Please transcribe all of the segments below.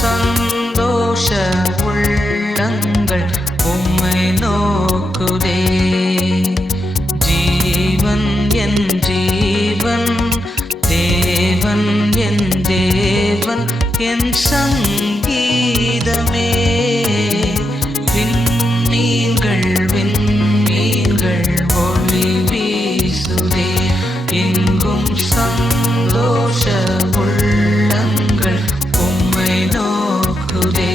சந்தோஷ உள்ளங்கள் உம்மை நோக்குதே. ஜீவன் என் ஜீவன், தேவன் என் தேவன், என் சங்கீதமே. விண்மீன்கள் விண்மீன்கள் ஒளி வீசுதே. எங்கும் சந்தோஷ உள்ளங்கள் உம்மை நோக்குதே.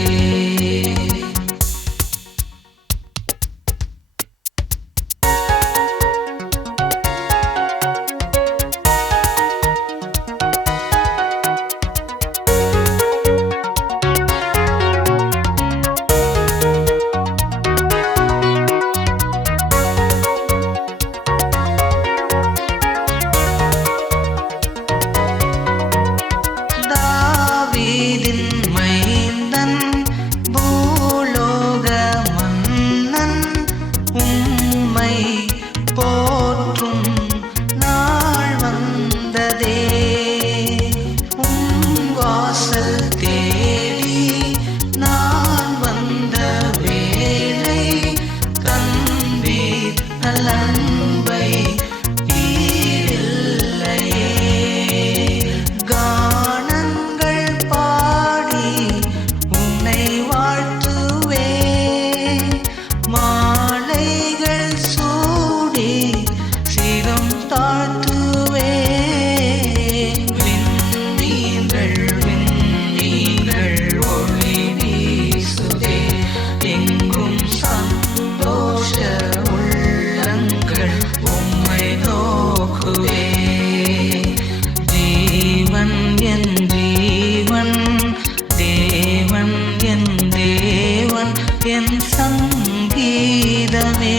என் சங்கீதமே.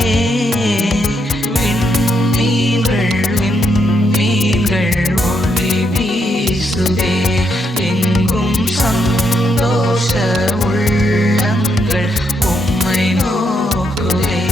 விண்மீன்கள் விண்மீன்கள் ஒளி வீசுதே. எங்கும் சந்தோஷ உள்ளங்கள் உம்மை நோக்குதே.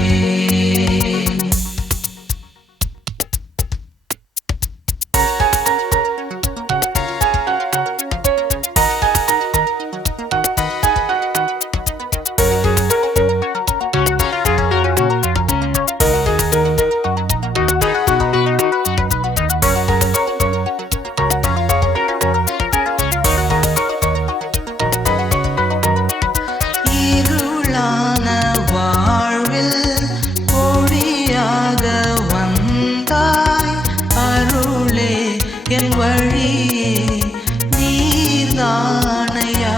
என் வழியே நீர்தானையா,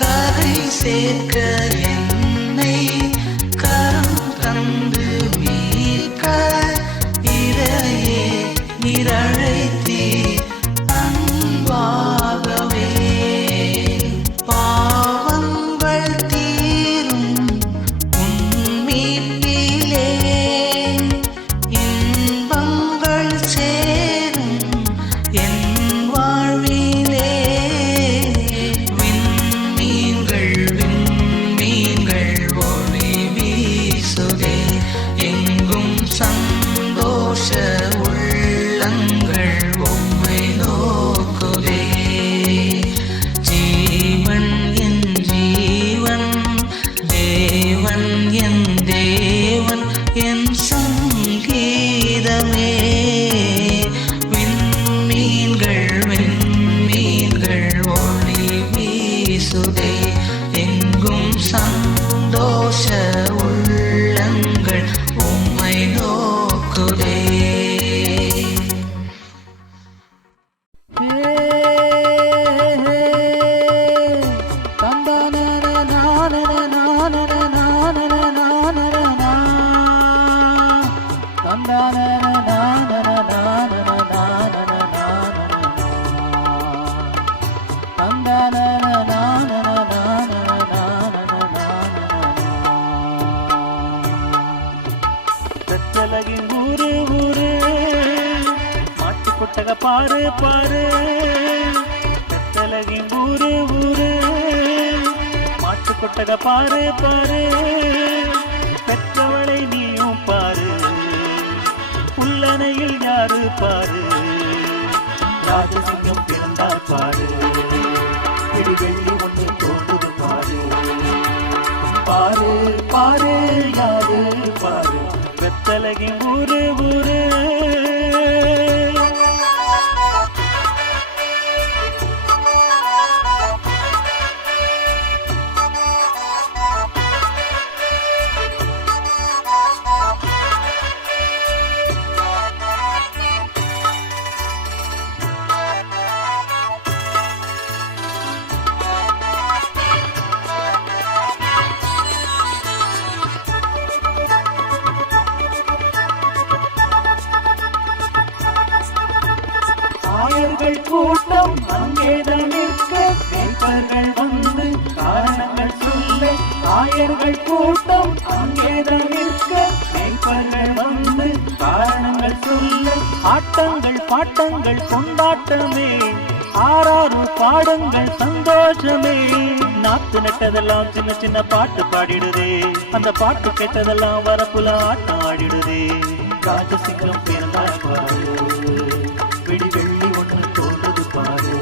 கரை சேர்க்க என்னை கரம் தந்து மீட்க இதையே நிரழைத்தீர் அன்பாகவே. பாவங்கள் தீரும் உன் மீட்பிலே இன்பங்கள் சந்தோஷ உள்ளங்கள் உம்மை நோக்குதே. ஜீவன் என் ஜீவன், தேவன் என் தேவன், என் சங்கீதமே. விண்மீன்கள் விண்மீன்கள் ஒளி வீசுதே. எங்கும் சந்தோஷ உள்ளங்கள் உம்மை நோக்குதே. ஊரு ஊரு மாட்டு கொட்டக பாரு பாரு. தெலகின் ஊரு ஊரு மாட்டு கொட்டக பாரு பாரு. பெற்றவளை நீயும் பாரு, உள்ளனையில் யாரு பாரு. ராஜசிங்கம் பிறந்தார் பாரு. பிடிகள் பாரு வெத்தலகின் ஊரு ஊரு. ஆயர்கள் கூட்டம் அங்கேதான் நிற்க கேட்பர்கள் வந்து காரணங்கள் சொல்ல. ஆயர்கள் கூட்டம் அங்கேதான் நிற்க கேட்பர்கள் வந்து காரணங்கள் சொல்ல. ஆட்டங்கள் பாட்டங்கள் கொண்டாட்டமே ஆறாறு பாடுங்கள் சந்தோஷமே. நாத்து நட்டதெல்லாம் சின்ன சின்ன பாட்டு பாடிடுதே, அந்த பாட்டு கேட்டதெல்லாம் வரப்புல ஆட்டம் ஆடிடுதே. ராஜசிங்கம் பிறந்தாய் பாரு, வெடி வெள்ளி ஒன்று தோன்றது பாரு.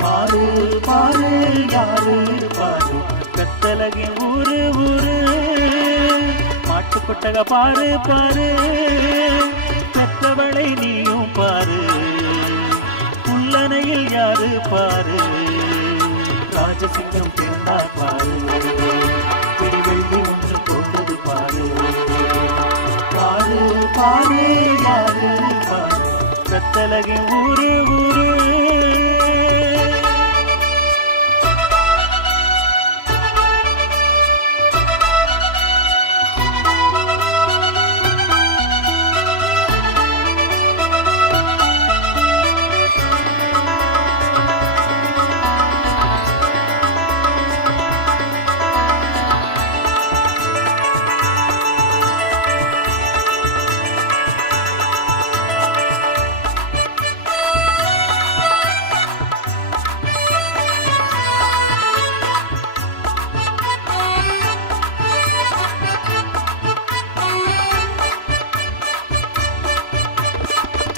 பாரு பாரு யாரு பாரு வெத்தலகின் ஊரு ஊரு. மாட்டு கொட்டக பாரு பாரு, பெற்றவளை நீயும் பாரு. உள்ளனையில் யாரு பாரு, ராஜசிங்கம் பிறந்தாய் பாரு. வெடி வெள்ளி ஒன்று தோன்றது பாரு. பாரு பாரு யாரு பாரு வெத்தலகின் ஊரு ஊரு.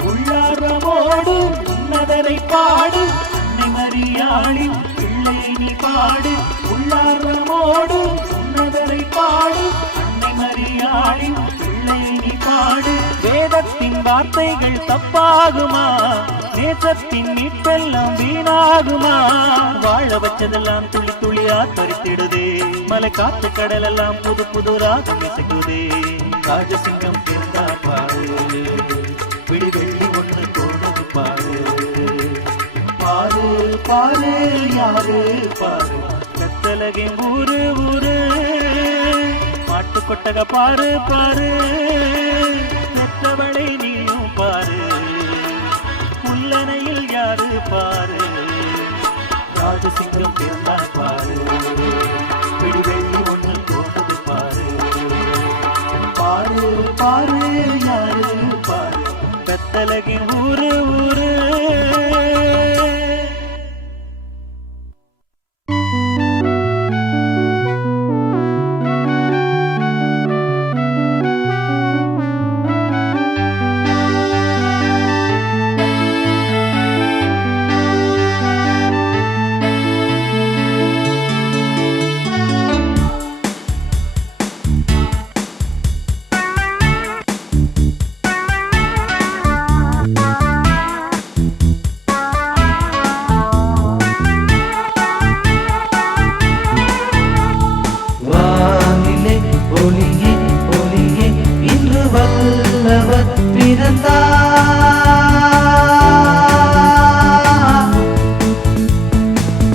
உள்ளாரமோடு உன்னதரை பாடு, அன்னை மரியாளின் பிள்ளை நீ பாடு. உள்ளாரமோடு உன்னதரை பாடு, அன்னை மரியாளின் பிள்ளை நீ பாடு. வேதத்தின் வார்த்தைகள் தப்பாகுமா, நேசத்தின் மீட்பெல்லாம் வீணாகுமா. வாழ வச்சதெல்லாம் துளி துளியா தரித்திடுதே, மலை காத்து கடலெல்லாம் புது புது ராகம் இசைக்குதே. ராஜசிங்கம் பிறந்தாய் பாரு, விடி வெள்ளி ஒன்று தோன்றது பாரு. பாரு பாரு யாரு பாரு வெத்தலகின் ஊரு ஊரு. மாட்டு கொட்டக பாரு பாரு, பெற்றவளை நீயும் பாரு. உள்ளனையில் யாரு பாரு, ராஜசிங்கம் பிறந்தாய் பாரு. விடி வெள்ளி ஒன்று தோன்றது பாரு. பாரு பாரு யாரு பாரு வெத்தலகின் ஊரு ஊரு.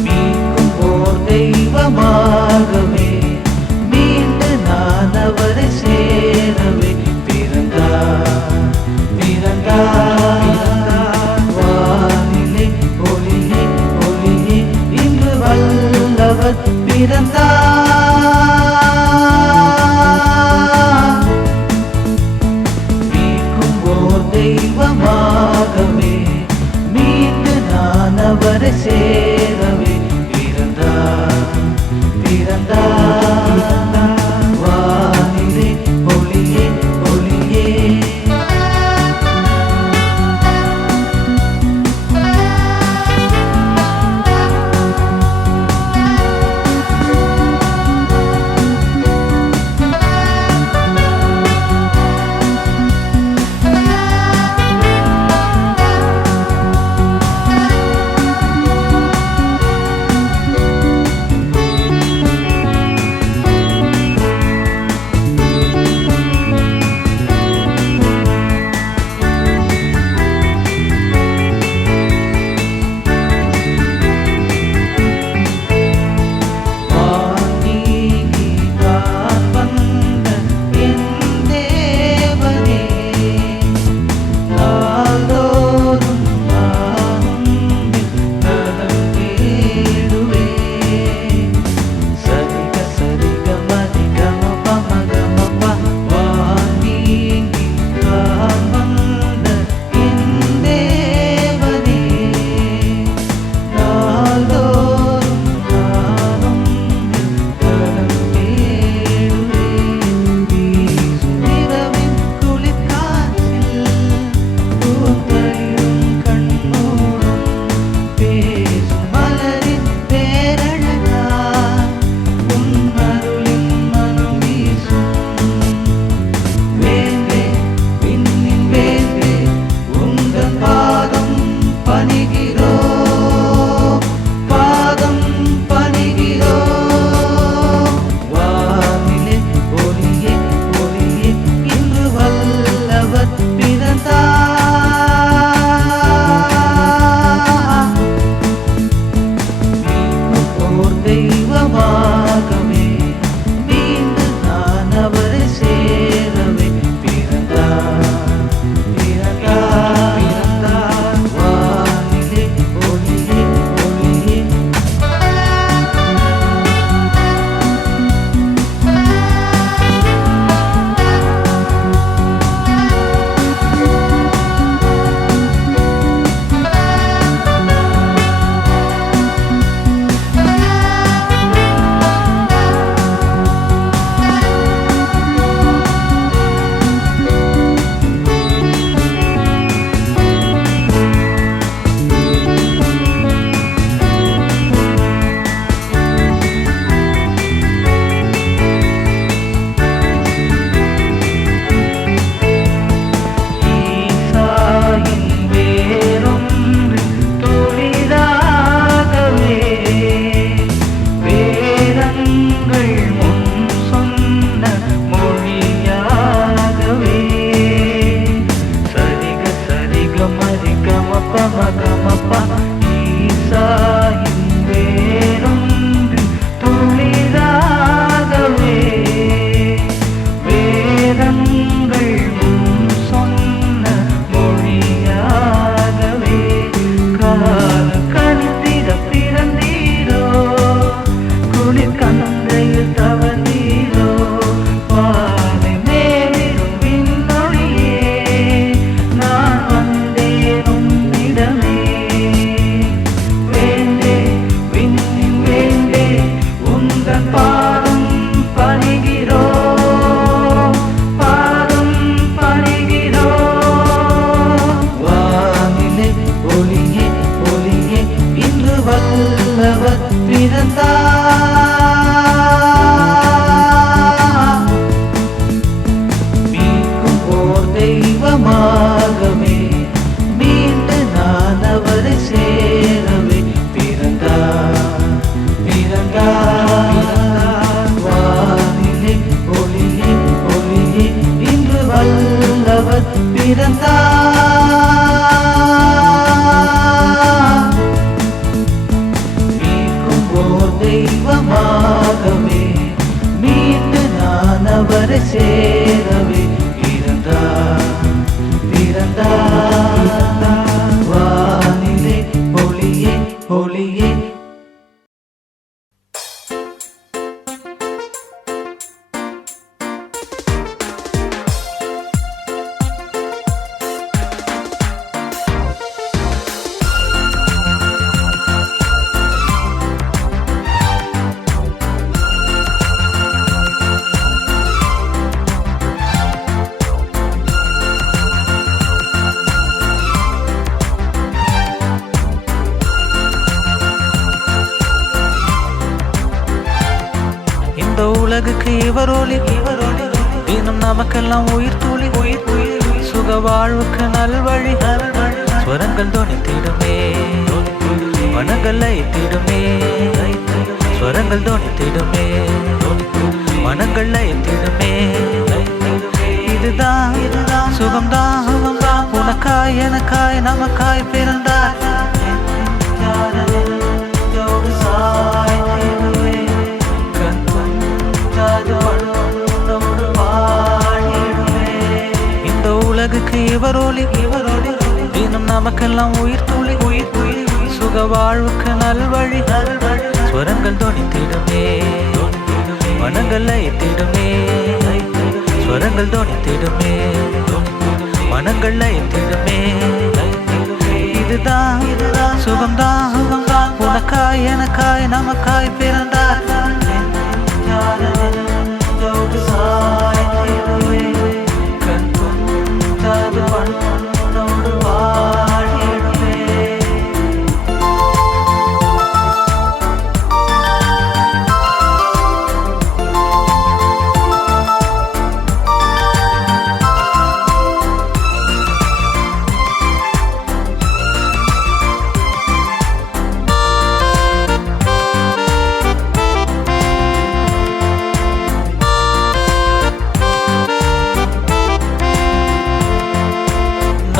மீட்கும் ஓர் தெய்வமாக இவரோலி இன்னும் நமக்கெல்லாம் உயிர் துளி சுக வாழ்வுக்கு நல்வழி ஸ்வரங்கள் தொனித்திடுமே மனங்கள் லயித்திடுமே ஸ்வரங்கள் தொனித்திடுமே மனங்கள் லயித்திடுமே இதுதான் சுகம்தான் உனக்காய் எனக்காய் நமக்காய் பிறந்தார் இந்த உலகுக்கு இவரோலி இன்னும் நமக்கெல்லாம் உயிர் துளி சுக வாழ்வுக்கு நல்வழி ஸ்வரங்கள் தொனித்திடுமே மனங்கள் லயித்திடுமே ஸ்வரங்கள் தொனித்திடுமே மனங்கள் லயித்திடுமே இதுதான் சுகம்தான் உனக்காய் எனக்காய் நமக்காய் பிறந்தார்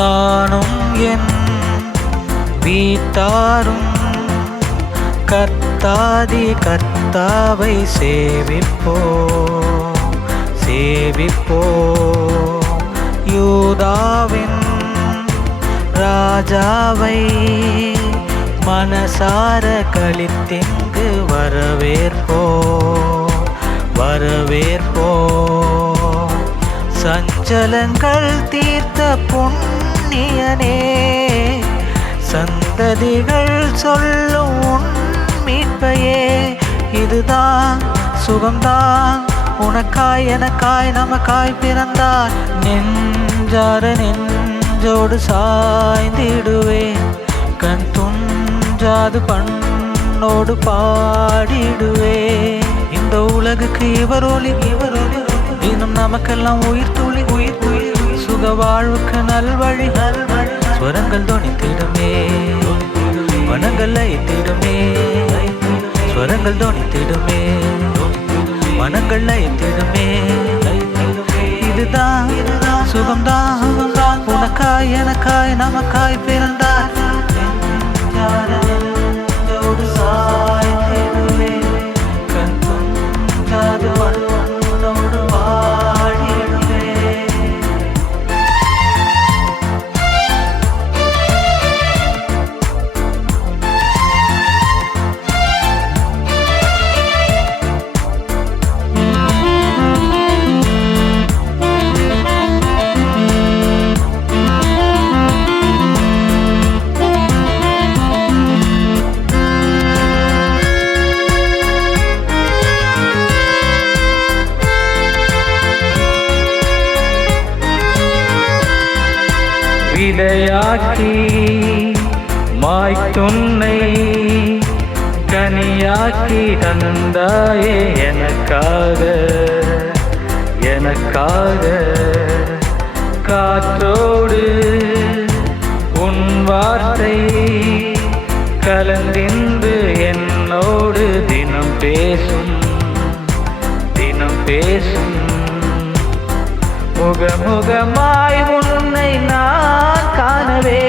நானும் என் வீட்டாரும் கர்த்தாதி கர்த்தாவை சேவிப்போ யூதாவின் ராஜாவை மனசார களித்திங்கு வரவேற்போ சஞ்சலங்கள் தீர்த்த புண்ணியனே சந்ததிகள் சொல்லும் உன் மீட்பையே இதுதான் சுகம்தான் உனக்காய் எனக்காய் நமக்காய் பிறந்தார் நெஞ்சார நெஞ்சோடு சாய்ந்திடுவேன் கண் துஞ்சாது பண்ணோடு பாடிடுவேன் இந்த உலகுக்கு இவரோலி இன்னும் நமக்கெல்லாம் உயிர் துளி சுக வாழ்வுக்கு நல்வழி ஸ்வரங்கள் தொனித்திடுமே மனங்கள் லயித்திடுமே ஸ்வரங்கள் தொனித்திடுமே மனங்கள் லயித்திடுமே இதுதான் சுகம்தான் உனக்காய் எனக்காய் நமக்காய் பிறந்தார் விதையாக்கி மாய்த்துன்னை கனியாக்கி தந்தாயே எனக்காக காற்றோடு உன் வார்த்தை கலந்திந்து என்னோடு தினம் பேசும் முகமுகமாய் உன்னை நான் காணவே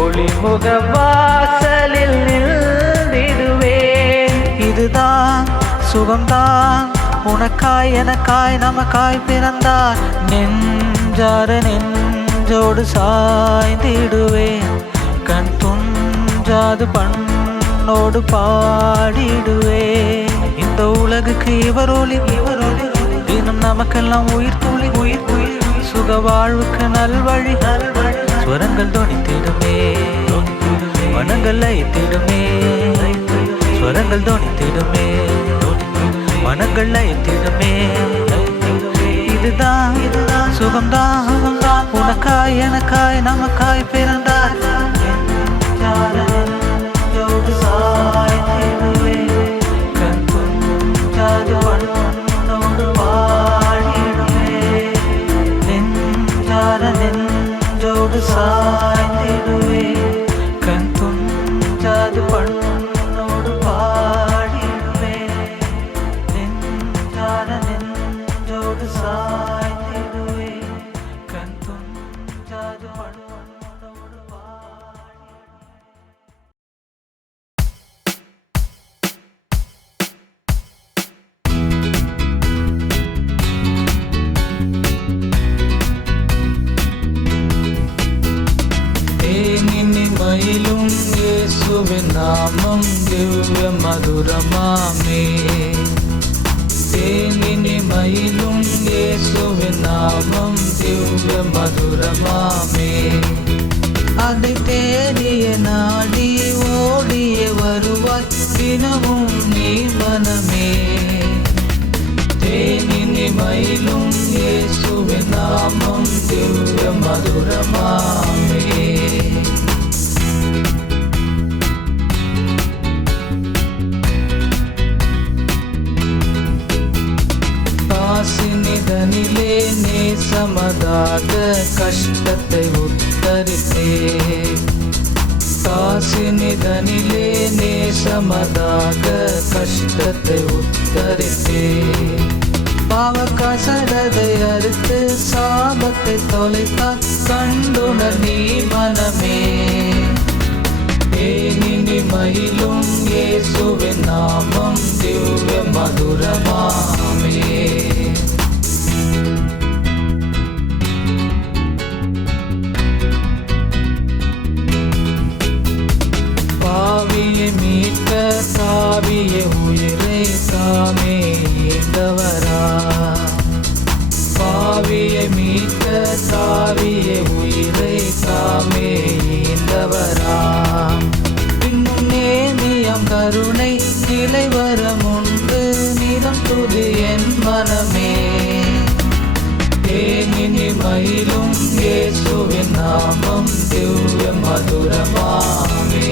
ஒளிமுக வாசலில் நின்றிடுவேன் இதுதான் சுகம்தான் உனக்காய் எனக்காய் நமக்காய் பிறந்தார் நெஞ்சார நெஞ்சோடு சாய்ந்திடுவேன் கண் துஞ்சாது பண்ணோடு பாடிடுவேன் இந்த உலகுக்கு இவரோலி இன்னும் நமக்கெல்லாம் உயிர் துளி சுக வாழ்வுக்கு நல்வழி ஸ்வரங்கள் தொனித்திடுமே மனங்கள் லயித்திடுமே ஸ்வரங்கள் தொனித்திடுமே மனங்கள் லயித்திடுமே இதுதான் சுகம்தான் உனக்காய் எனக்காய் நமக்காய் பிறந்தார் கண் துஞ்சாது நாமம் திவ்ய மதுரமாமே. தேனினிமையிலும் இயேசுவின் நாமம் திவ்ய மதுரமாமே. அதை தேடிய நாடி ஓடிய வருவாய் தினமும் நீ மனமே. தேனினிமையிலும் இயேசுவின் நாமம் திவ்ய மதுரமாமே. காசினிதனிலே நேசமதாக கஷ்டத்தை உத்தரித்தே. காசினிதனிலே நேசமதாக கஷ்டத்தை உத்தரித்தே. பாவ கசடதை அறுத்து சாபத்தை தொலைத்தால் கண்டுணர் நீ மனமே. தேனினிமையிலும் இயேசுவின் நாமம் திவ்ய மதுரமாமே. பாவியை மீட்க தாவிய உயிரை தாமே ஈண்டவரா. பாவியை மீட்க தாவிய உயிரை தாமே ஈண்டவரா. இன்னும் நேமியம் கருணை நிலைவரமுண்டு நிலம் துதி என் மனமே. தேனினிமையிலும் இயேசுவின் நாமம் திவ்ய மதுரமாமே.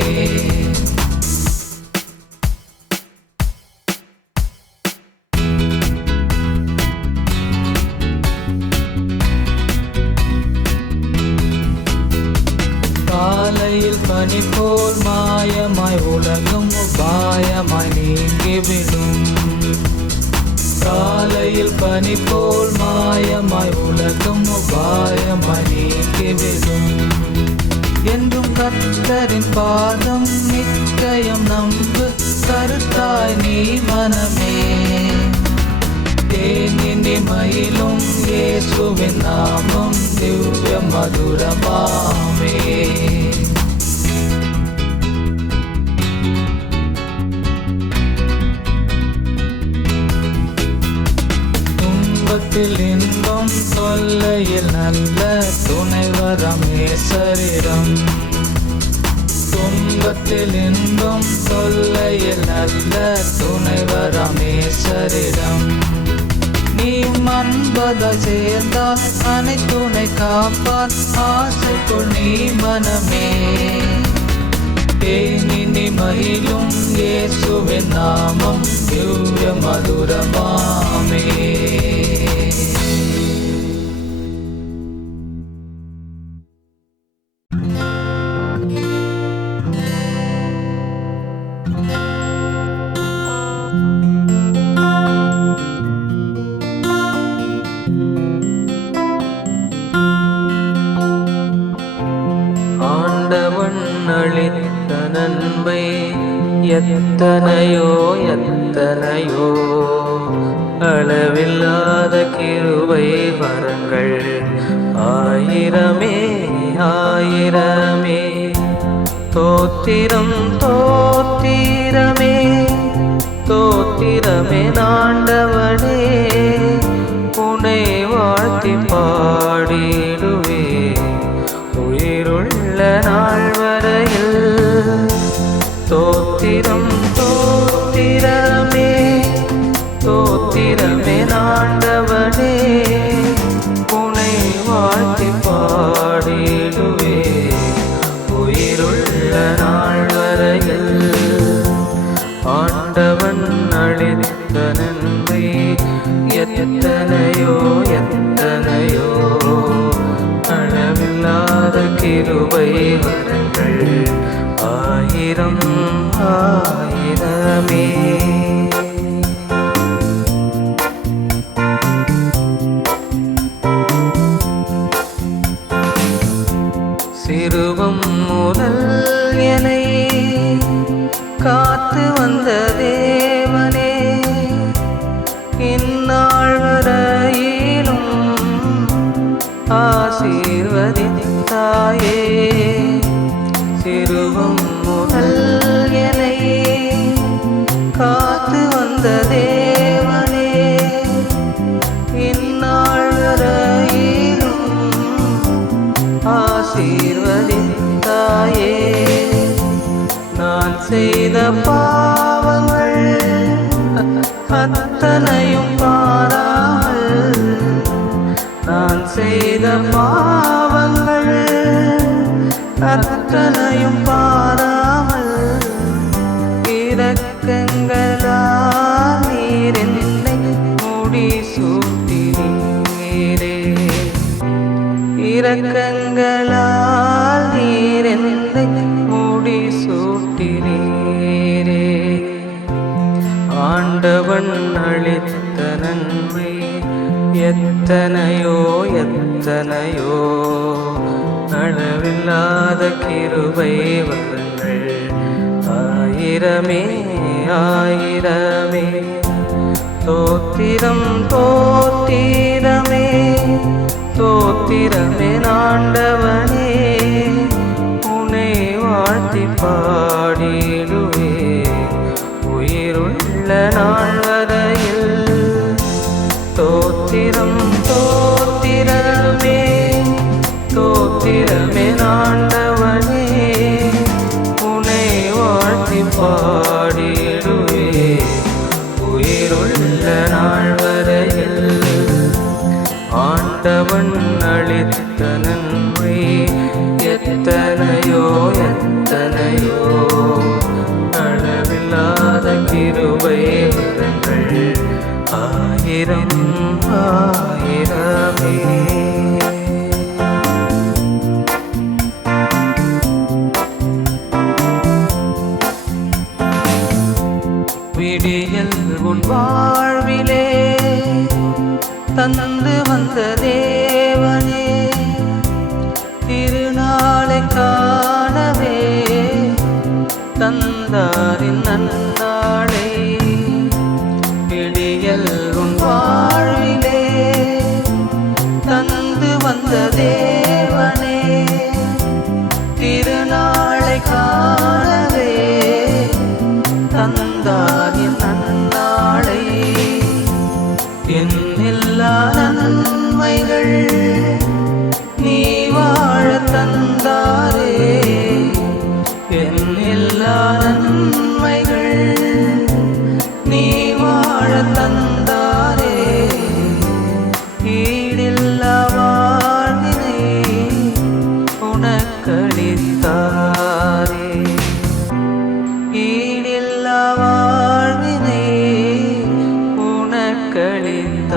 காலையில் பனி போல் மாயமாய் உலகம் உபாயமாய் நீங்கிவிடும். காலையில் பனி போல் மாயமாய் உலகம் உபாயமாய் நீங்கிவிடும். என்றும் கர்த்தரின் பாதம் நிச்சயம் நம்பு கருத்தாய் நீ மனமே. தேனினிமையிலும் இயேசுவின் நாமம் திவ்ய மதுரமாமே. துன்பத்தில் இன்பம் தொல்லையில் நல்ல துணைவரமே சரீரம். துன்பத்தில் இன்பம் தொல்லையில் நல்ல துணைவரமே சரீரம். நீயும் அன்பதாய் சேர்ந்தால் அனைத்துணை காப்பார் ஆசைக்குள் நீ மனமே. தேனினிமையிலும் இயேசுவின் நாமம் திவ்ய மதுரமாமே. ஆண்டவன் அளித்த நன்மை எத்தனையோ எத்தனையோ. அளவில்லாத கிருபை வரங்கள் ஆயிரமே ஆயிரமே. தோத்திரம் தோத்திரமே தோத்திரமே ஆண்டவனே. உன்னை வாழ்த்தி பாடிடுவே உயிருள்ள நாள் வரையில். தோத்திரம் தோத்திரமே தோத்திரமே ஆண்டவனே. உன்னை வாழ்த்தி பாடிடுவே உயிருள்ள நாள் வரையில். ஆண்டவன் அளித்த நன்மை ஆசீர்வதித்தாயே. நான் செய்த பாவங்கள் அத்தனையும் பாராமல், நான் செய்த பாவங்கள் அத்தனையும் பாராமல், இரக்கங்களால் நீர் என்னை முடிசூட்டினீரே. இரக்கங்களால் நீர் என்னை முடிசூட்டினீரே. ஆண்டவன் அளித்த நன்மை எத்தனையோ எத்தனையோ, அளவில்லாத கிருபை வரங்கள் ஆயிரமே ஆயிரமே. தோத்திரம் தோத்திரமே தோத்திரமே ஆண்டவனே, உன்னை வாழ்த்தி பாடிடுவே உயிருள்ள நாள் வரையில். தோத்திரம் தோத்திரமே தோத்திரமே ஆண்டவனே, உன்னை வாழ்த்தி பாடிடுவே உயிருள்ள நாள் வரையில். ஆண்டவன் அளித்த நன்மை எத்தனையோ எத்தனையோ, அளவில்லாத கிருபை வரங்கள் ஆயிரம் ஆயிரமே. விடியல் உன் வாழ்விலே தந்து வந்த தேவனே, திருநாளை காணவே தந்தாரின் நன்னாளை. விடியல் உன் வாழ்விலே தந்து வந்த தேவனே, திருநாளை காணவே தந்தாரின் நன்னாளை. என் எல்லா நன்மைகள் நீ வாழ தந்தாரே, என் எல்லா நன்மைகள் நீ வாழ தந்தாரே. ஈடில்லா வாழ்வினை உனக்களித்தாரே, ஈடில்லா வாழ்வினை உனக்களித்தாரே.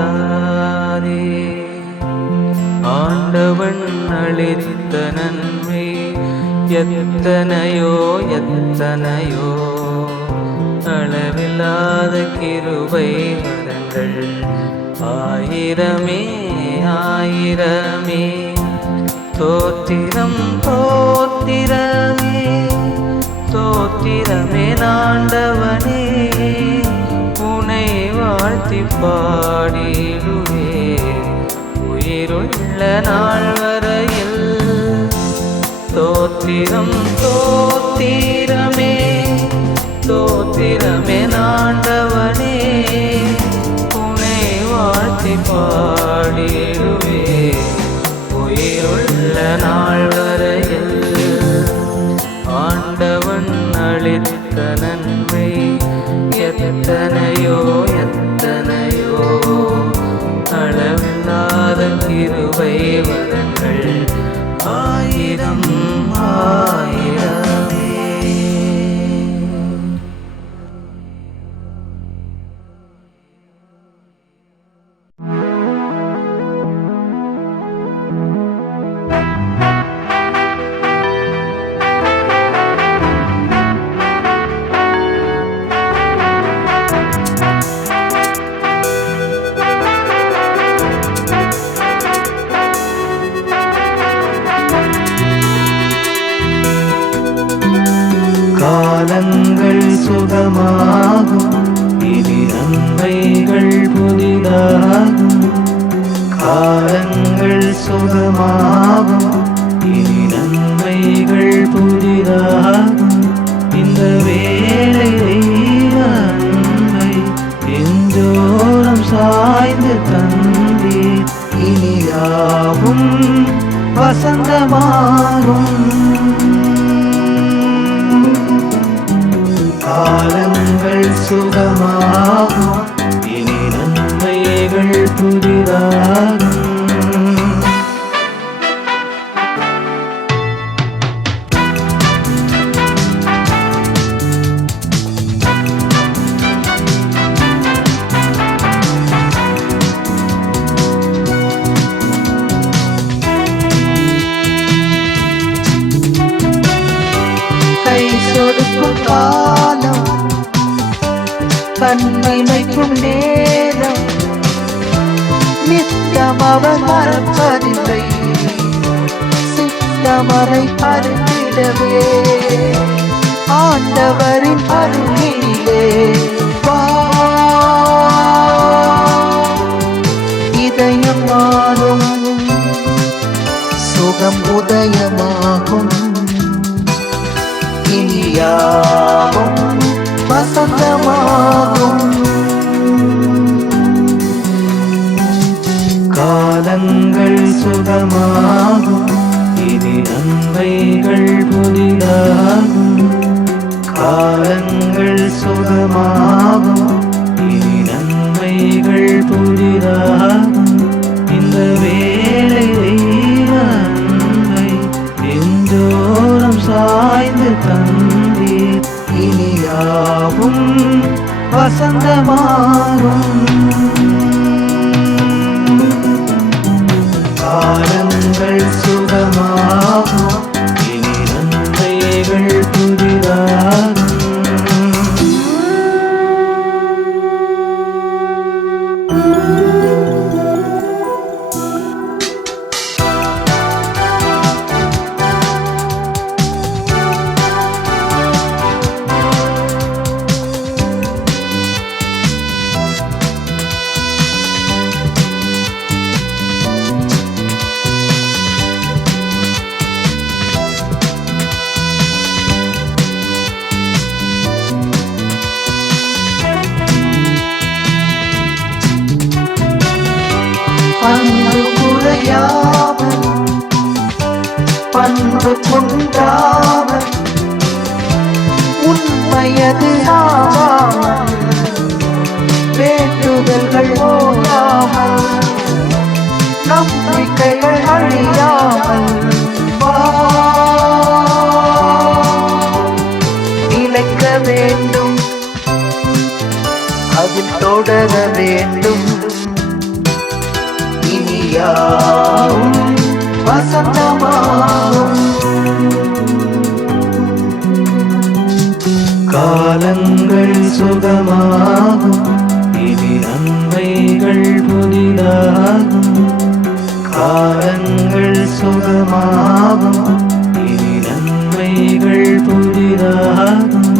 ஆண்டவன் அளித்த நன்மை எத்தனையோ எத்தனையோ, அளவில்லாத கிருபை வரங்கள் ஆயிரமே ஆயிரமே. தோத்திரம் தோத்திரமே தோத்திரமே ஆண்டவனே, உன்னை வாழ்த்தி பாடிடுவே உயிருள்ள நாள் வரையில். தோத்திரம் தோத்திரமே தோத்திரமே ஆண்டவனே, உன்னை வாழ்த்தி பாடிடுவே உயிருள்ள நாள் வரையில். ஆண்டவன் அளித்த நன்மை எத்தனையோ எத்தனையோ, அளவில்லாத கிருபை வரங்கள் ஆயிரம் ஆயிரமே. காலங்கள் சுகமாகும், இனி நன்மைகள் புதிதாகும். காலங்கள் சுகமாகும், இனி நன்மைகள் புதிதாகும். இந்த வேளை அன்பை எஞ்சோரம் சாய்ந்து தந்தீர். இனி யாவும் வசந்தமாகும். காலங்கள் சுகமாகும், இனி நன்மைகள் புதிதாகும். கை சொடுக்கும் காலம், கண்ணிமைக்கும் நேரம், நித்தம் அவர் மறப்பதில்லை, சித்தமரை அருகிடவே ஆண்டவரின் அருகிலே வா. இதயம் மாறும், சுகம் உதயமாகும், இனியாவும் வசந்தமாகும். காலங்கள் சுகமாகும், இனி நன்மைகள் புதிதாகும். காலங்கள் சுகமாகும், இனி நன்மைகள் புதிதாகும். இந்த வேலை அன்பை எந்தோறும் சாய்ந்து தந்தீர், இனியாவும் வசந்தமாகும். காலங்கள் சுகமாகும், இனி நன்மைகள் புதிதாகும். பண்பு குறையாமல், பண்பு குன்றாமல், உண்மையது ஆவாமல், வேண்டுதல்கள் ஓடாமல், நம்பிக்கைகள் அழியாமல் வா. நிலைக்க வேண்டும், அதில் தொடர வேண்டும், இனியாவும் வசந்தமாகும். காலங்கள் சுகமாகும், இனி நன்மைகள் புதிதாகும். காலங்கள் சுகமாகும், இனி நன்மைகள் புதிதாகும்.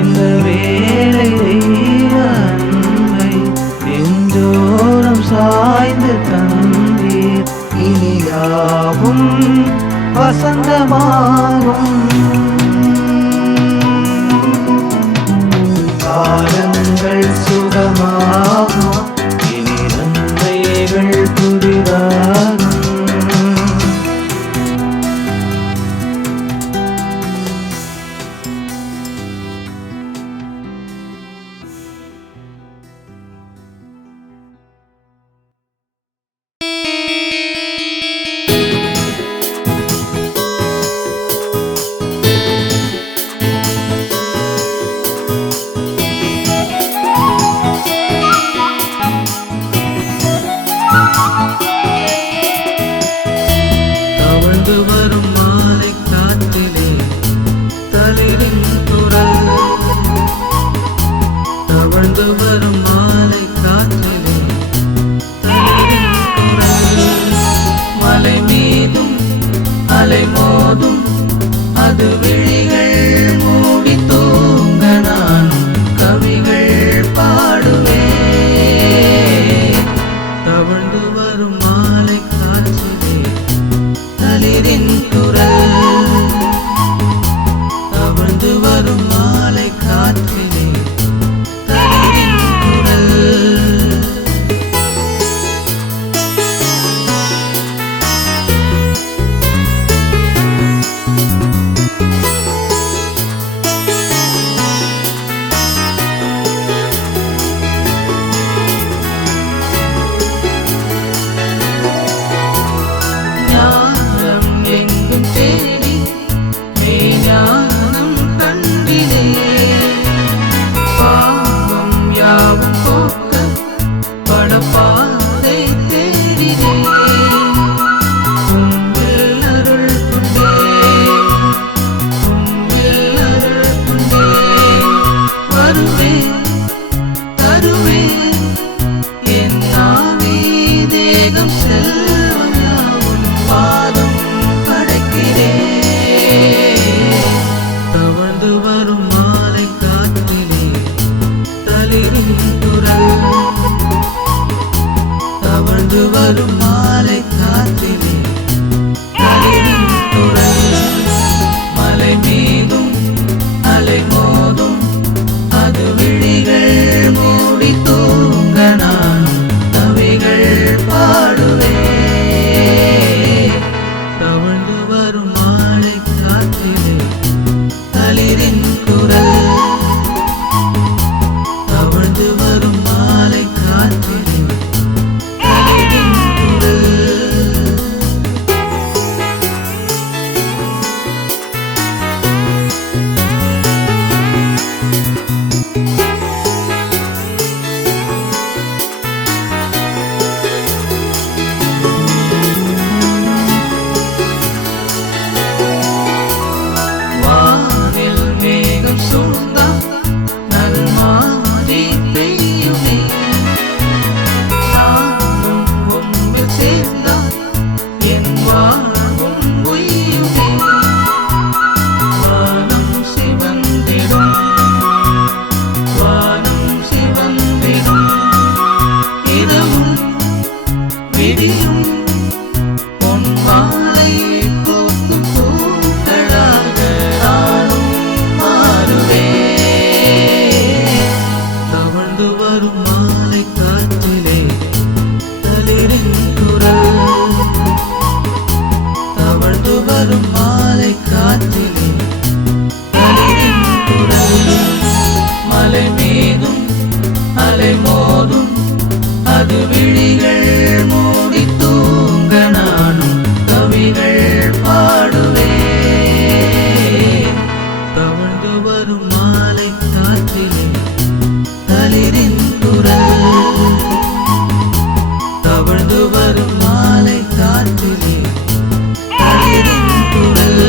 இந்த வேலை அன்பை எந்தோறும் சாய்ந்து தந்தீர், இனியாவும் வசந்தமாகும். காலங்கள் சுகமாகும், இனி நன்மைகள் புதிதாகும். செல்வம் யாவும் பாதம் படைக்கிறேன். தவழ்ந்து வரும் மாலை காற்றிலே தளிரின் குரல், தவழ்ந்து வரும் மாலை காற்றிலே தளிரின் குரல். மலை மீதும் அலை மோதும் அது விழிகள் மூடி தூங்க நானும் கவிகள் பாடுவேன். தவழ்ந்து வரும் மாலை காற்றிலே தளிரின் குரல், தவழ்ந்து வரும் மாலை காற்றிலே தளிரின் குரல். வானில் மேகம் சூழ்ந்தால் நல்மாரி பெய்யுமே. நானும் உன்னில் சேர்ந்தால் என் வாழ்வும் உய்யுமே. வானம் சிவந்திடும், வானம் சிவந்திடும், இரவும் விடியும் பொன் மாலையை கோர்க்கும் பூக்களாக நானும் மாறுவேன். தவழ்ந்து வரும் மாலை காற்றிலே தளிரின் குரல், தவழ்ந்து வரும் மாலை காற்றிலே தளிரின் குரல். மலை மீதும் அலை மோதும் அது விழிகள் மூடி தூங்க நானும் கவிகள் பாடுவேன். தவழ்ந்து வரும் மாலை காற்றிலே தளிரின் குரல், தவழ்ந்து வரும் மாலை காற்றிலே தளிரின் குரல்.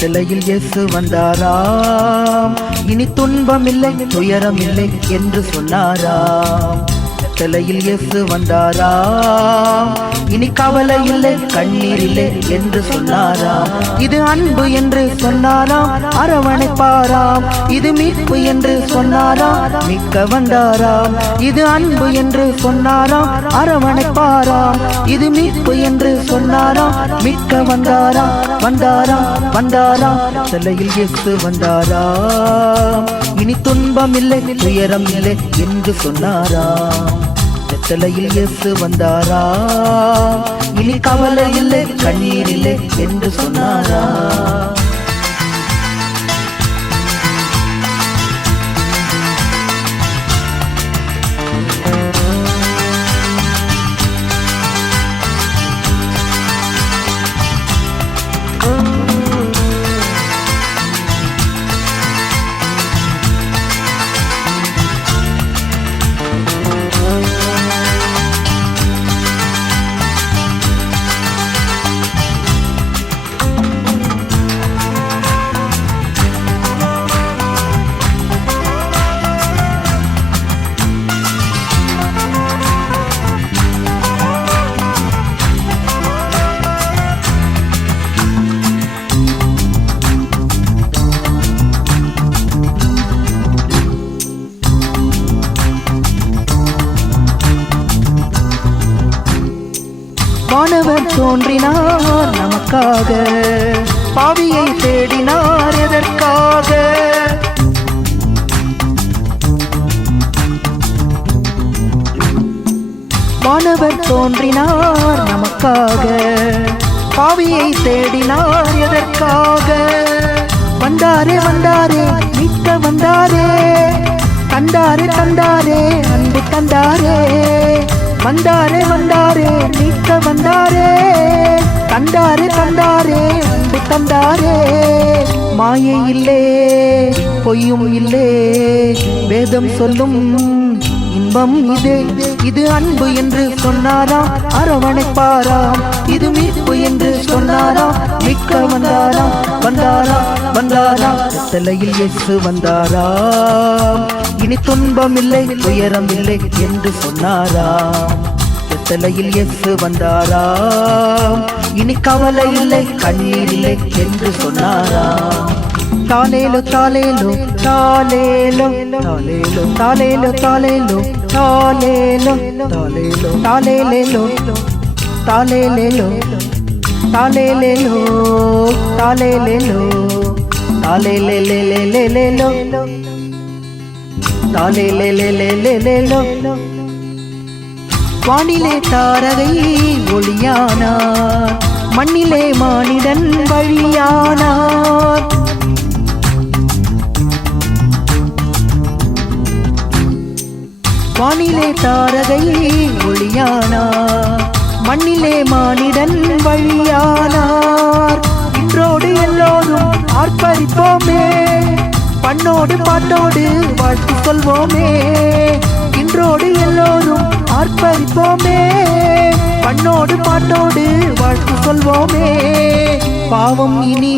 சிலையில் இயேசு வந்தாராம், இனி துன்பமில்லை துயரமில்லை என்று சொன்னாராம். சிலையில் இயேசு வந்தாராம், இனி கவலை இல்லை கண்ணீர் இல்லை என்று சொன்னாராம். இது அன்பு என்று சொன்னாராம், அரவணைப்பாராம். இது மீட்பு என்று சொன்னாராம், மிக்க வந்தாராம். இது அன்பு என்று சொன்னாராம், அரவணைப்பாராம். இது மீட்பு என்று சொன்னாராம், மிக்க வந்தாராம். வந்தாராம் வந்தாராம், சிலையில் இயேசு வந்தாராம், இனி துன்பம் இல்லை துயரம் இல்லை என்று சொன்னாராம். சிலையில் இயேசு வந்தாராம், இனி கவலை இல்லை கண்ணீர் இல்லை என்று சொன்னாராம். வானவர் தோன்றினார் நமக்காக, பாவியை தேடினார் எதற்காக? வானவர் தோன்றினார் நமக்காக, பாவியை தேடினார் எதற்காக? வந்தாரே வந்தாரே மீட்க வந்தாரே, தந்தாரே தந்தாரே அன்பு தந்தாரே. வந்தாரே வந்தாரே மீட்க வந்தாரே, தந்தாரே தந்தாரே அன்பு தந்தாரே. மாயை இல்லே பொய்யும் இல்லே, வேதம் சொல்லும் இந்த இன்பம் இதே, இது அன்பு என்று சொன்னாராம், அரவணைப்பாராம். இது மீட்பு என்று சொன்னாராம், மிக்க வந்தாராம், வந்தாராம், வந்தாராம். தலையில் இயேசு வந்தாராம், இனி துன்பம் இல்லை துயரம் இல்லை என்று சொன்னாராம். தலையில் இயேசு வந்தாராம், இனி கவலை இல்லை கண்ணீர் இல்லை என்று சொன்னாராம். தாலேலோ தாலேலோ தாலேலோ தாலேலோ தாலேலோ தாலேலோ தாலேலோ தாலேலோ தாலேலேலோ தாலேலேலோ தாலேலேலோ தாலேலேலோ தாலேலேலேலேலேலோ தாலேலேலேலேலேலோ. வானிலே தாரகை ஒளியானார், மண்ணிலே மானிடன் வழியானார். வானிலே தாரகை ஒளியானார், மண்ணிலே மானிடன் வழியானார். இன்றோடு எல்லோரும் ஆர்ப்பரிப்போமே, பண்ணோடு பாட்டோடு வாழ்த்து சொல்வோமே. இன்றோடு எல்லோரும் ஆர்ப்பரிப்போமே, பண்ணோடு பாட்டோடு வாழ்த்து சொல்வோமே. பாவம் இனி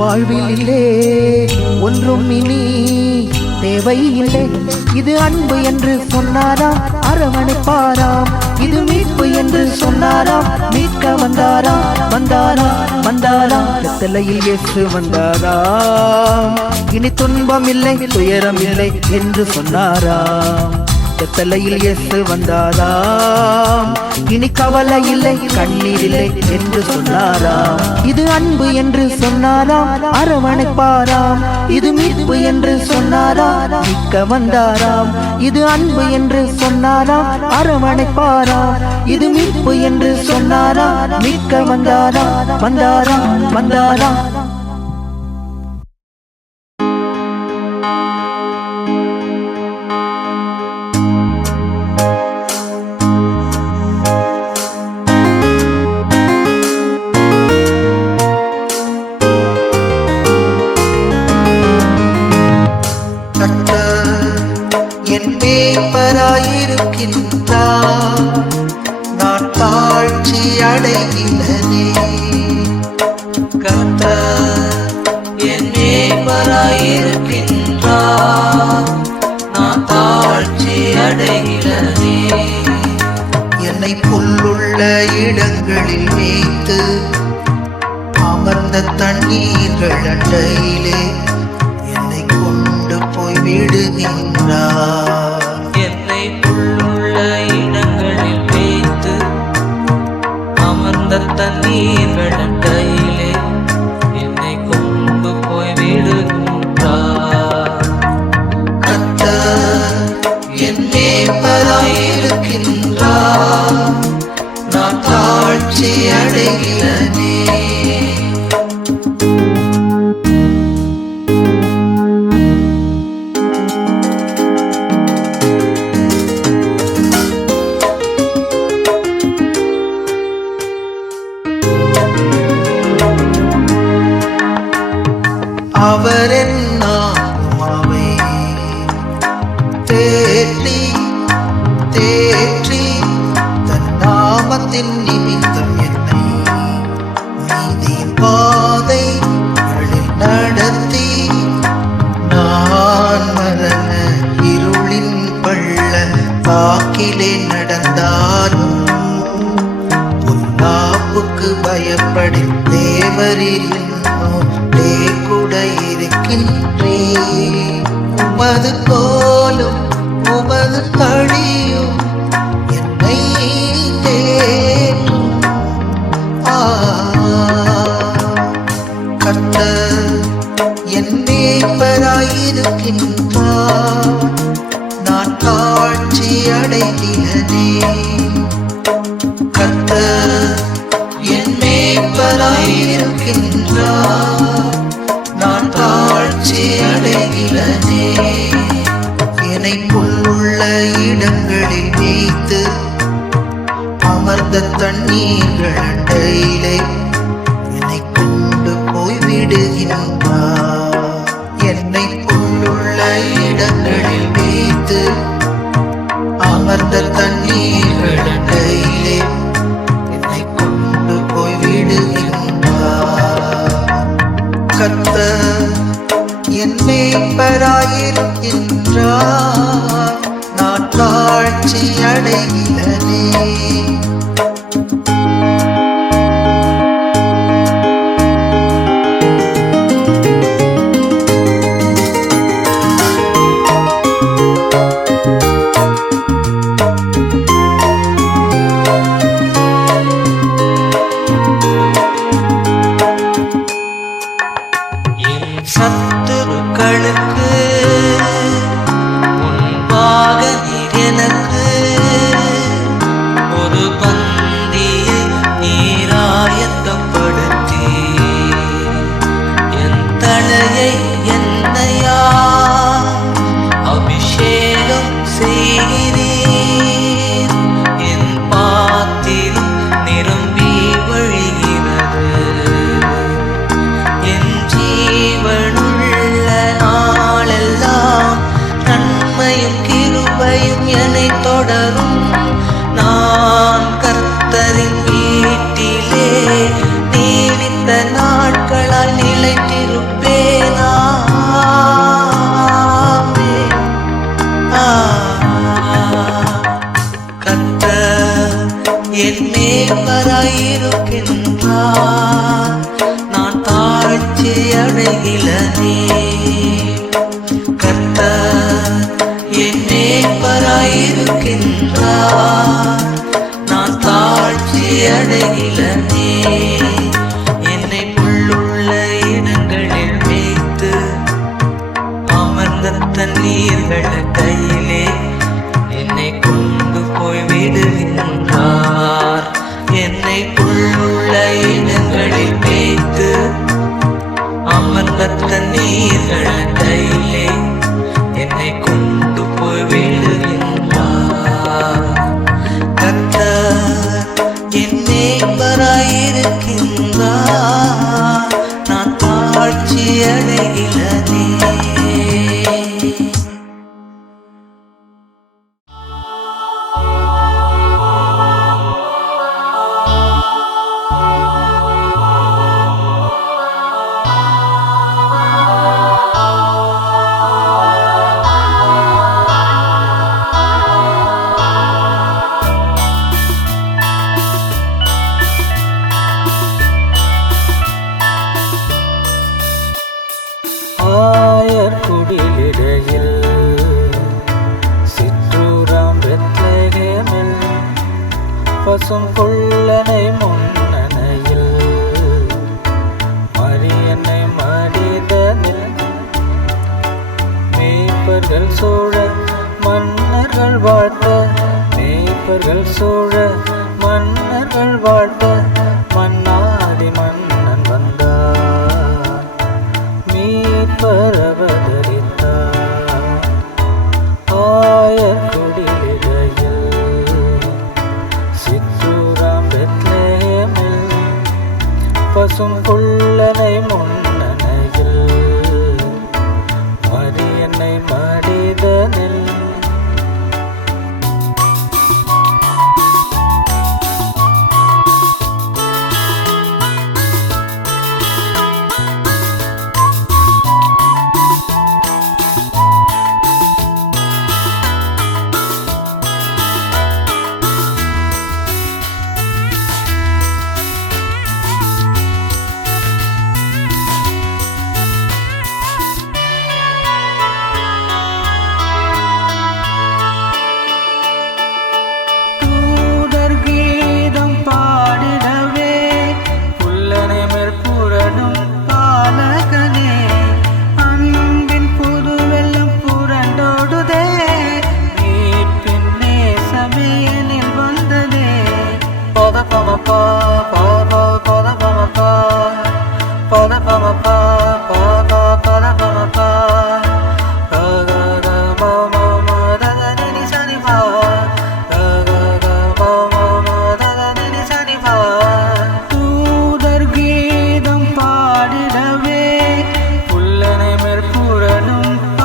வாழ்வில் இல்லை, ஒன்றும் இனி தேவையில்லை. இது அன்பு என்று சொன்னாராம், அரவணைப்பாராம். இது மீட்பு என்று சொன்னாராம், மீட்க வந்தாராம், வந்தாராம், வந்தாராம். தலையில் இயேசு வந்தாராம், இனி துன்பம் இல்லை துயரம் இல்லை என்று சொன்னாராம். தலையில் இயேசு வந்தாராம், இனி கவலை இல்லை கண்ணீர் இல்லை என்று சொன்னாராம். இது அன்பு என்று சொன்னாராம், அரவணைப்பாராம். இது மீட்பு என்று சொன்னாராம், மிக்க வந்தாராம். இது அன்பு என்று சொன்னாராம், அரவணைப்பாராம். இது மீட்பு என்று சொன்னாராம், மிக்க வந்தாராம், வந்தாராம், வந்தாராம். என் மேய்ப்பராயிருக்கின்றார், நான் தாழ்ச்சி அடைகிறனே. கர்த்தர் என் மேய்ப்பராயிருக்கின்றார், நான் தாழ்ச்சி அடைகிறனே. என்னை புல்லுள்ள இடங்களில் மேய்த்து அமர்ந்த தண்ணீர்கள் அண்டையிலே என்னை கொண்டு போய் விடுகின்றார். என்னை புல்லுள்ள இடங்களில் வைத்து அமர்ந்த தண்ணீர்கள் அண்டையிலே என்னை கொண்டு போய் விடுகின்றார். கர்த்தர் என் மேய்ப்பராயிருக்கின்றார், நான் தாழ்ச்சி அடைகிறனே. அவர் என் ஆத்துமாவை தேற்றி தேற்றி தன் நாமத்தின் நிமித்தம் என்னை நீதியின் பாதைகளில் நடத்தி, நான் மரண இருளின் பள்ள தாக்கிலே நடந்தாலும் பொல்லாப்புக்கு பயப்படி தேவரில் கூட இருக்கின்றேன். உமது கோலும் உமது கடியும் என்னை தேற்றும். கர்த்தர் என் மேய்ப்பராயிருக்கின்றார், நான் தாழ்ச்சி அடைகிறனே. கர்த்தர் என் மேய்ப்பராயிருக்கின்றார், நான் தாழ்ச்சி அடைகிறனே. என்னை புல்லுள்ள இடங்களில் வைத்து அமர்ந்த தண்ணீர்கள் அண்டையிலே என்னை கொண்டு போய் விடுகின்றார். என்னை புல்லுள்ள இடங்களில் வைத்து அமர்ந்த தண்ணீர்களின் கையிலே என்னை கொண்டு போய் விடுகின்றார். கர்த்தர் என் மேய்ப்பராயிருக்கின்றார், நான் தாழ்ச்சி அடைகிறேனே. சத்துருக்களுக்கு முன்பாக நீர் எனக்கு ஒரு பந்தியை நீராயத்தப்படுத்தி என் தலையை என்னையா அபிஷேகம் செய்கிறீர். என் பாத்திரம் நிரம்பி வழிகிறது. என் ஜீவனுள்ள நாளெல்லாம் நன்மையும் கிருபையும் என்னை தொடரும். நான் கர்த்தரின் வீட்டிலே நீடித்த நாட்களால் நிலைத்திருப்பேனா. கர்த்தர் என் மேய்ப்பராயிருக்கின்றார், நான் தாழ்ச்சி அடைகிறேனே. கர்த்தர் என் மேய்ப்பராயிருக்கின்றார், நான் தாழ்ச்சி அடைகிறேனே. என்னை புல்லுள்ள இடங்களில் மேய்த்து அமர்ந்த தண்ணீர்கள் கையிலே என்னை கொண்டு போய் விடுகின்றார். என்னை புல்லுள்ள இடங்களில் மேய்த்து அமர்ந்த தண்ணீர்கள் கையிலே என்னை கொண்டு போய் விடுகின்றார். கர்த்தர் என் மேய்ப்பராயிருக்கின்றார், நான் தாழ்ச்சி அடைகிறேனே. ஆயர்குடிலிடையில் சிற்றூராம் பெத்லகேமில் பசும் கொள்ளனை முன்னணையில் மரியனை மடிதனில் மேய்ப்பர்கள் சூழ மன்னர்கள் வாழ்த்த, மேய்ப்பர்கள் சூழ மன்னர்கள் வாழ்த்த, மன்னாதி மன்னன் வந்தார், மீட்பர் அவதரித்தார். ஆயர்குடிலிடையில் சிற்றூராம் பெத்லகேமில் பசும் கொள்ளனை முன்னணையில் மரியனை மடிதனில்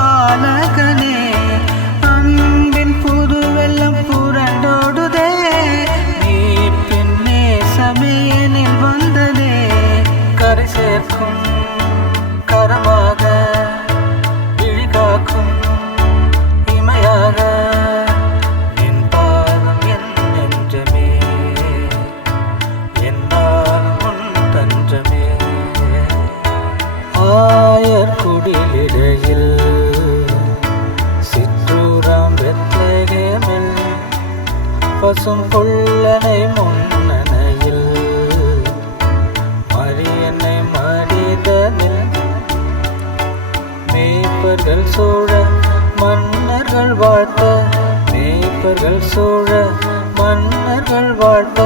பாலகனே, அன்பின் புது வெள்ளம் சூழ மன்னர்கள் வாழ்த்த, மேய்ப்பர்கள் சூழ மன்னர்கள் வாழ்த்த,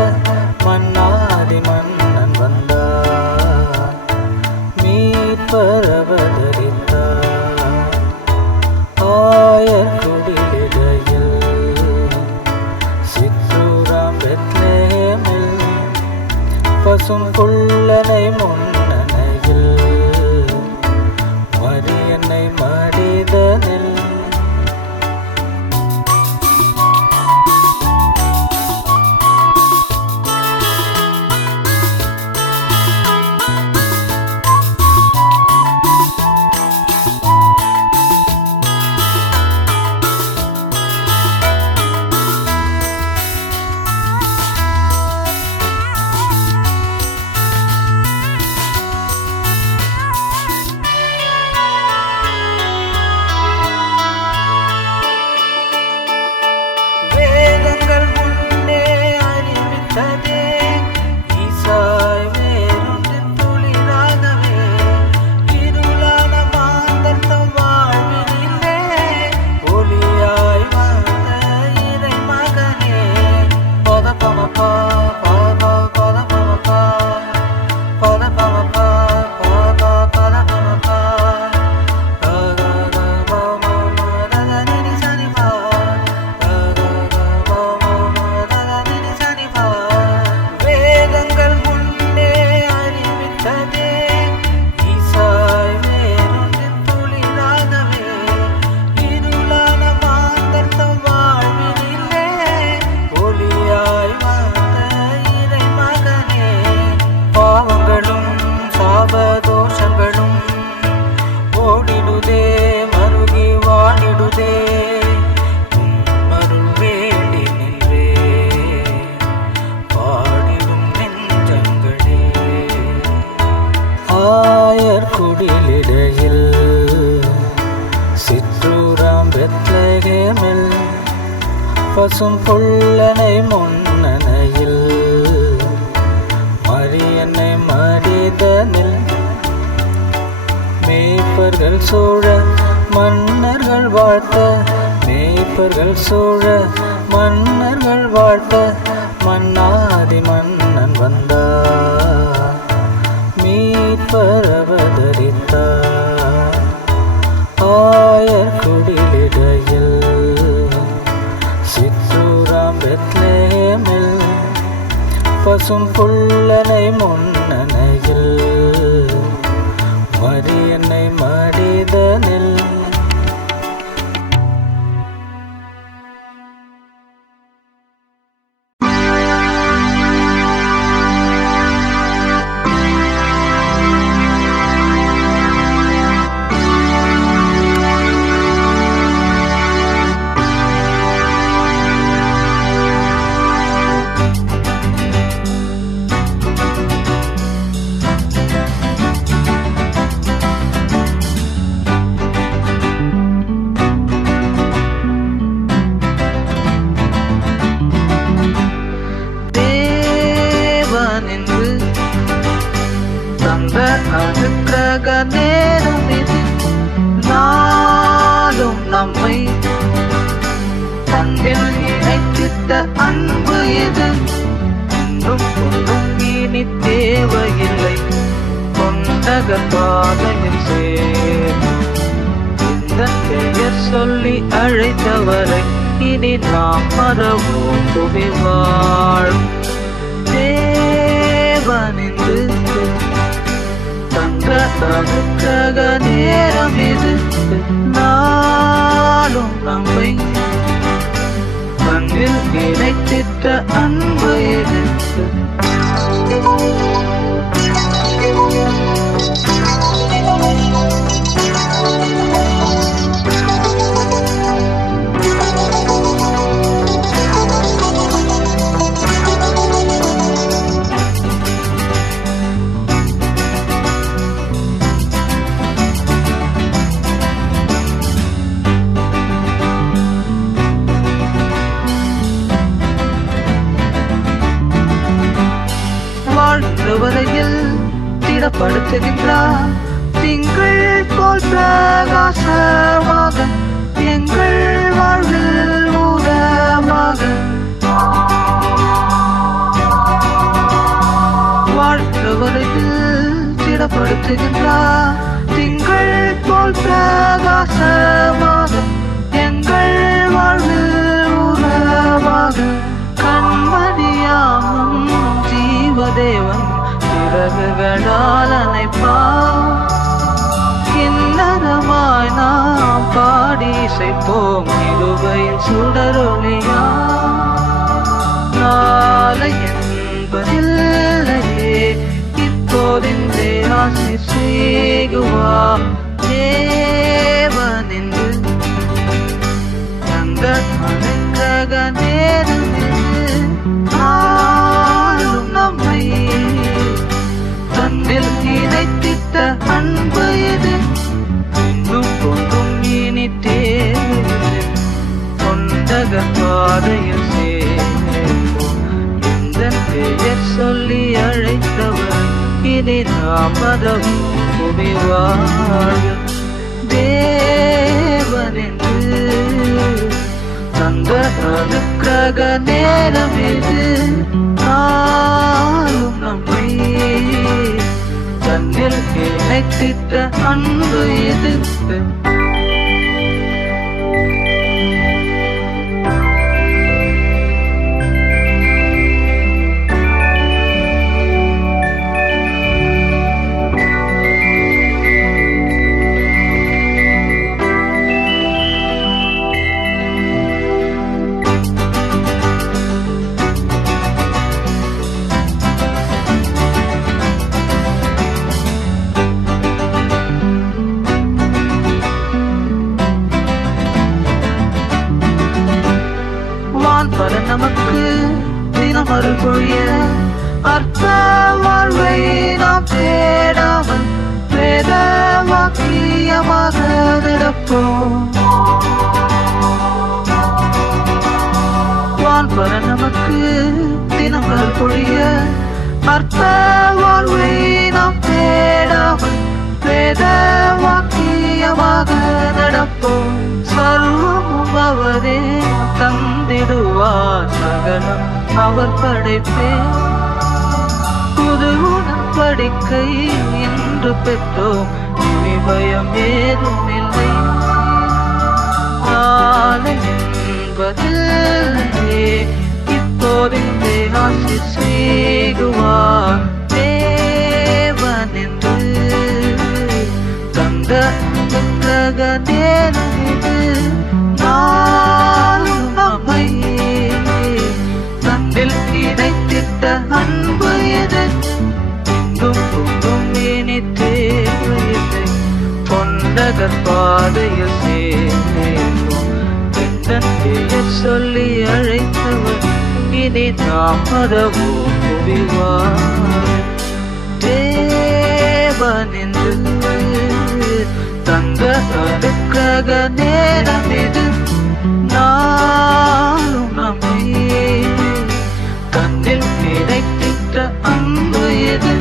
மன்னாதி மன்னன் வந்தார், மீட்பர் அவதரித்தார். ஆயர் குடிலிடையில் சிற்றூராம் பெத்லெகேமில், பசும் புல்லனை முன்னணையில், மரியன்னை மடிதனில், தோஷங்களும் ஓடிடுதே, மருகி வாடிடுதே, உம்மருள் வேண்டி நின்றே பாடிடும் நெஞ்சங்களே. ஆயர் குடிலிடையில் சிற்றூராம் பெத்லெகேமில், பசும் புல்லனை முன்னணையில், மரியன்னை மடிதனில், மேய்ப்பர்கள் சூழ மன்னர்கள் வாழ்த்த, மேய்ப்பர்கள் சூழ மன்னர்கள் வாழ்த்த, மன்னாதி மன்னன் வந்தார், மீட்பர் அவதரித்தார். ஆயர் குடிலிடையில் சிற்றூராம் பெத்லெகேமில், பசும் புல்லனை முன்னணையில், மரியன்னை மடிதனில், அனுக்கிரக நேரம் இது, நாளும் நம்மை தங்கில் இணைத்திட்ட அன்பு இது, ஒன்றும் ஒன்றும் இனி தேவையில்லை, கொண்டக பாதையில் சேரும் இந்த பெயர் சொல்லி அழைத்தவரை இனி நாம் மறவோம் புவி வாழும் தேவனின்று அனுக்கிரக நேரம் இது, நாளும் நம்மை தங்கில் இணைத்திட்ட அன்பு இது. வரையில் திடப்படுத்துகின்றார், திங்கள் போல் பிரகாசமாக எங்கள் வாழ்வில் உதவாக வாழ்ந்தவர்கள் திடப்படுத்துகின்றார். திங்கள் போல் பிரகாசமாக எங்கள் வாழ்வில் உறவாக கண்மணியாமும் ஜீவதேவன் பிறகுகளால் அணைப்பார். கிண்ணறமாய் நாம் பாடி இசைப்போம் கிருபையின் சுடரொளியா. நாளை என்பதில்லையே இப்போதின்றே ஆசி செய்குவா தேவனென்று தங்கள் அனுக்கிரக நேரமென்று ஆளும் நம்மை தன்னில் இணைத்திட்ட அன்பு இது. இன்னும் ஒன்றும் இனி தேவையில்லை. கொண்டக பாதையில் சேர்ப்போம். இந்த பெயர் சொல்லி அழைத்தவர் இனி நாமதவும் புவிவாழ் தேவனென்று தந்த அனுக்கிரக நேரம் இது. நாளும் நம்மை தன்னில் இணைத்திட்ட அன்பு இது. பல நமக்கு தினம் அருள் பொழிய அர்த்த வாழ்வை நாம் தேடாமல் வேத வாக்கியமாக நடப்போம். வான்பர நமக்கு தினம் அருள் பொழிய அர்த்த வாழ்வை நாம் தேடாமல் வேத வாக்கியமாக நடப்போம். சர்வமும் அவரே தந்திடுவார் சகலம் அவர் படைப்பே. புது உடன்படிக்கை இன்று பெற்றோம் இனி பயம் ஏதும் இல்லை. நாளை என்பதில்லையே இப்போதின்றே ஆசி செய்குவார் தேவனென்று தந்த அனுக்கிரக நேரம் இது. நாளும் நம்மை தன்னில் இணைத்திட்ட அன்பு இது. இன்னும் ஒன்றும் இனி தேவையில்லை. கொண்டகர் பாதையில் சேர்ப்போம். எந்தன் பெயர் சொல்லி அழைத்தவர் இனி தாமதவோ புவிவார் தேவனென்று தந்த அனுக்கிரக நேரம் இது. நாளும் நம்மை தன்னில் இணைத்திட்ட அன்பு இது.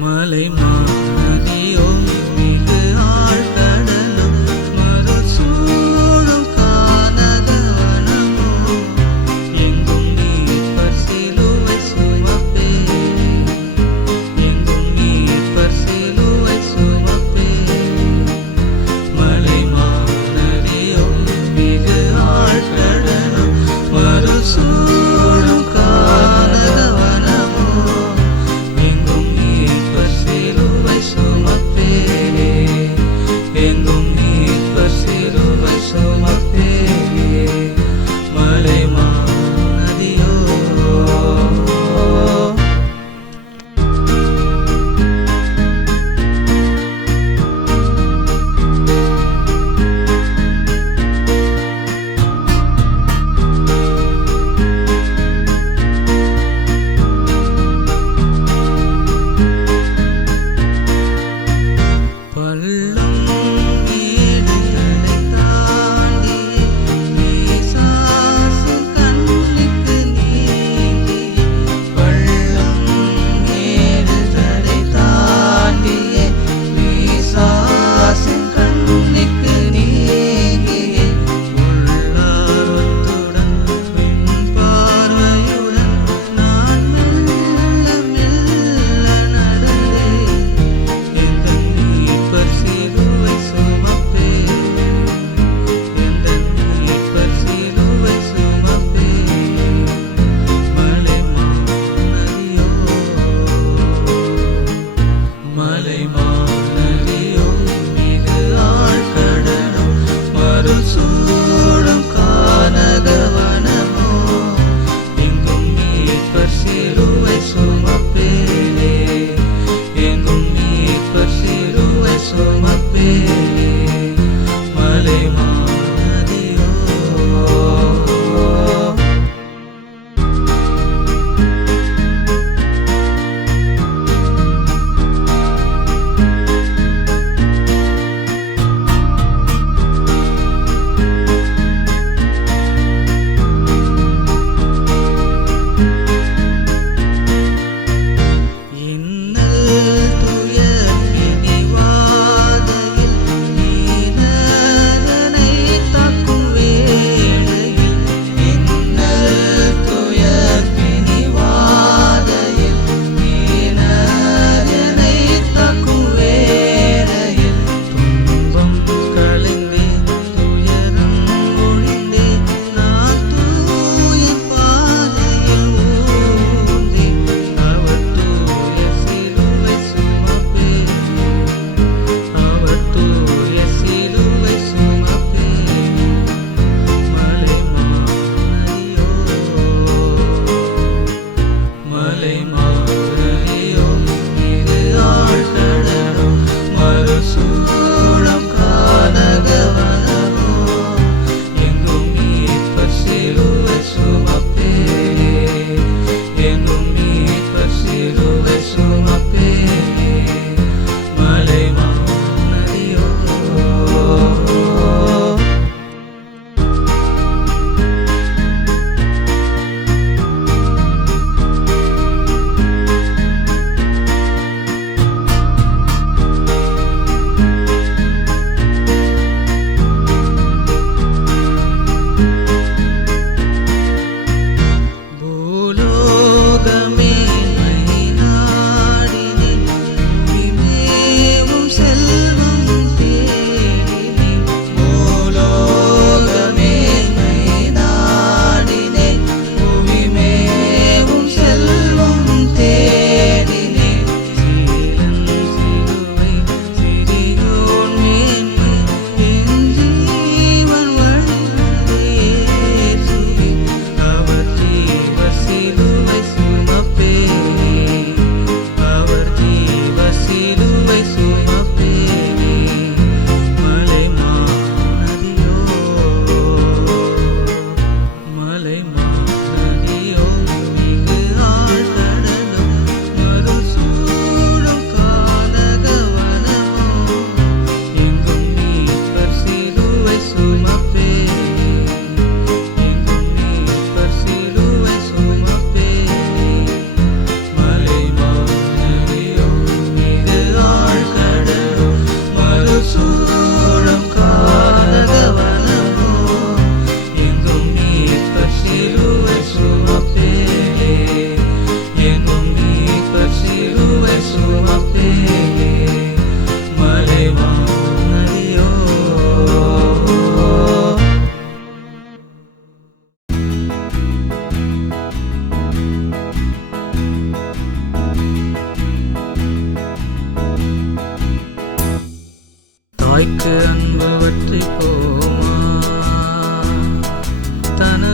மலை மாறியோ மிகு ஆழ்கடல்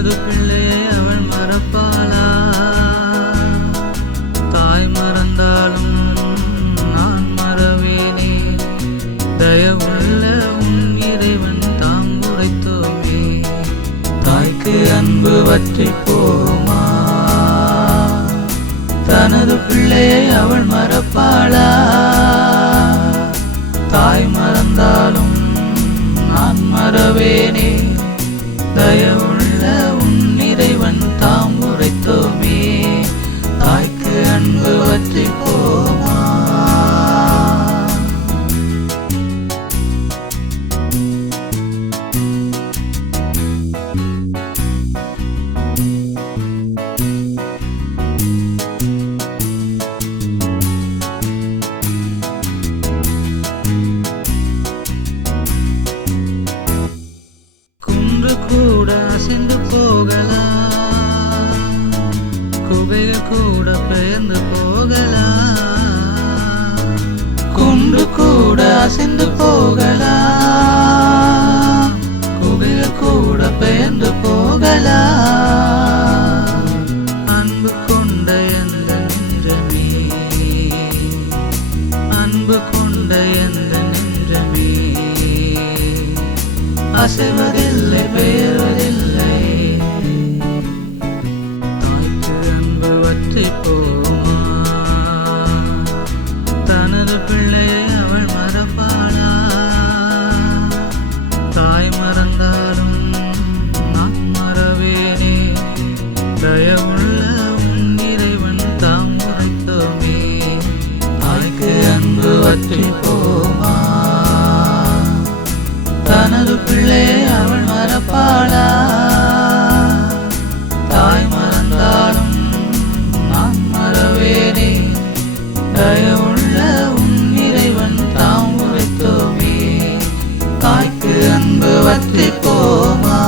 தனது பிள்ளையை அவள் மறப்பாளா? தாய் மறந்தாலும் நான் மறவேனே, தயவுள்ள உன் இறைவன் தாம் உரைத்தோமே. தாய்க்கு அன்பு வற்றி போமா? தனது பிள்ளையை அவள் மறப்பாளா? தாய் மறந்தாலும் நான் மறவேனே, தயவுள்ள உன் இறைவன் தாம் உரைத்தோமே. தாய்க்கு அன்பு வற்றி போமா? குன்று கூட அசைந்து போகலாம், குகையில் கூட பெயர்ந்து போகலாம். குன்று கூட அசைந்து போகலாம், குகையில் கூட பெயர்ந்து போகலாம். அன்பு கொண்ட எந்த நெஞ்சமே, அன்பு கொண்ட எந்த நெஞ்சமே, அசைவதில்லை பெயர்வதில்லை. தாய்க்கு அன்பு வற்றி போமா? தனது பிள்ளையை அவள் மறப்பாளா? தாய் மறந்தாலும் நான் மறவேனே, தயவுள்ள உன் இறைவன் தாம் உரைத்தோமே. தாய்க்கு அன்பு வற்றி போமா? தனது பிள்ளையை அவள் மறப்பாளா? தாய் மறந்தாலும் நான் மறவேனே, தயவுள்ள உன் இறைவன் தாம் உரைத்தோமே. தாய்க்கு அன்பு வற்றி போமா?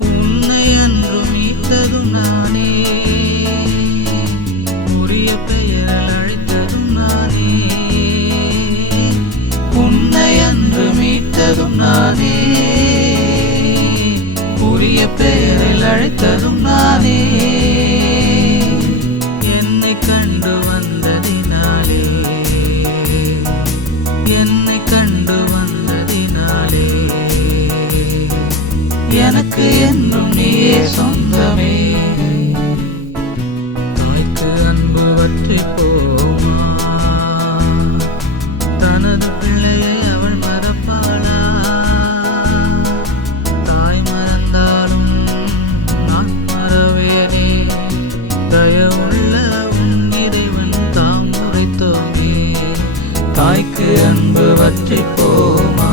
உன்னை என்றும் ஈட்டதும் நானே, உரிய பெயரில் அழைத்ததும் நானே. உன்னை என்றும் ஈட்டதும் நானே, உரிய பெயரில் அழைத்ததும் நானே. என்னை கண்டு வந்ததினாலே, என்னை கண்டு வந்ததினாலே, எனக்கு என்றும் நீயே சொந்தமே. தாய்க்கு அன்பு வற்றி போமா? தனது பிள்ளையை அவள் மறப்பாளா? தாய் மறந்தாலும் நான் மறவேனே, தயவுள்ள உன் இறைவன் தாம் உரைத்தோமே. தாய்க்கு அன்பு வற்றி போமா?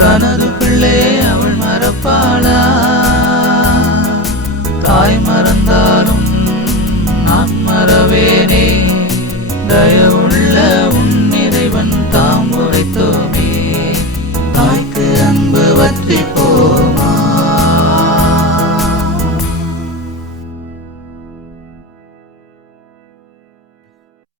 தனது பிள்ளையை அவள் மறப்பாளா? தாய் மறந்தாலும் நான் மறவேனே, தயவுள்ள உன் இறைவன் தாம் உரைத்தோமே. தாய்க்கு அன்பு வற்றி போ